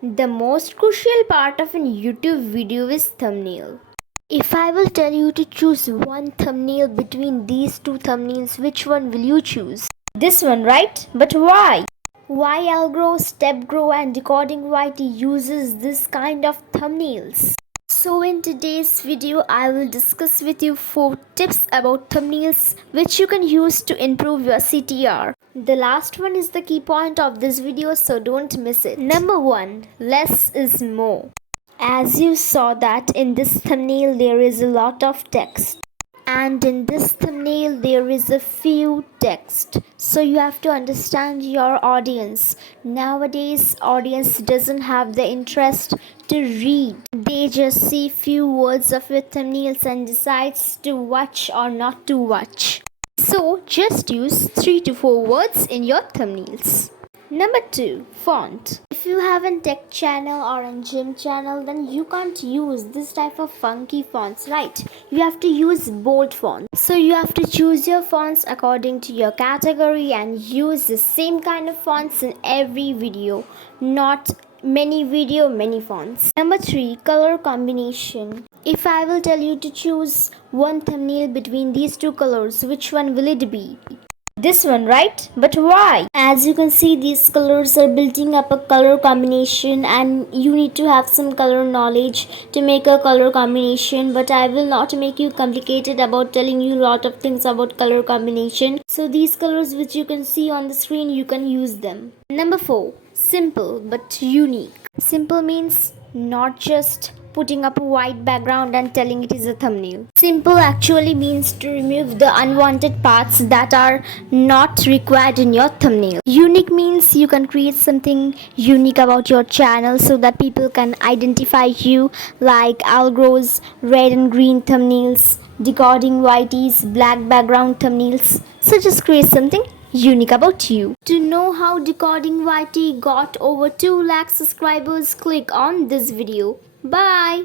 The most crucial part of a YouTube video is thumbnail. If I will tell you to choose one thumbnail between these two thumbnails, which one will you choose? This one, right? But why? Why Algrow, Stepgrow and Decoding YT uses this kind of thumbnails? So in today's video, I will discuss with you 4 tips about thumbnails which you can use to improve your CTR. The last one is the key point of this video, so don't miss it. Number 1. Less is more. As you saw that in this thumbnail there is a lot of text. And in this thumbnail there is a few text, so you have to understand your audience. Nowadays audience doesn't have the interest to read, they just see few words of your thumbnails and decides to watch or not to watch. So just use 3 to 4 words in your thumbnails. Number 2. Font. If you have a tech channel or a gym channel, then you can't use this type of funky fonts, right? You have to use bold fonts. So you have to choose your fonts according to your category and use the same kind of fonts in every video, not many video, many fonts. Number 3. Color combination. If I will tell you to choose one thumbnail between these two colors, which one will it be? This one, right? But why? As you can see, these colors are building up a color combination and you need to have some color knowledge to make a color combination, but I will not make you complicated about telling you a lot of things about color combination. So these colors which you can see on the screen, you can use them. Number 4. Simple but unique. Simple means not just putting up a white background and telling it is a thumbnail. Simple actually means to remove the unwanted parts that are not required in your thumbnail. Unique means you can create something unique about your channel so that people can identify you, like Algro's red and green thumbnails, Decoding YT's black background thumbnails. So just create something unique about you. To know how Decoding YT got over 2 lakh subscribers, click on this video. Bye.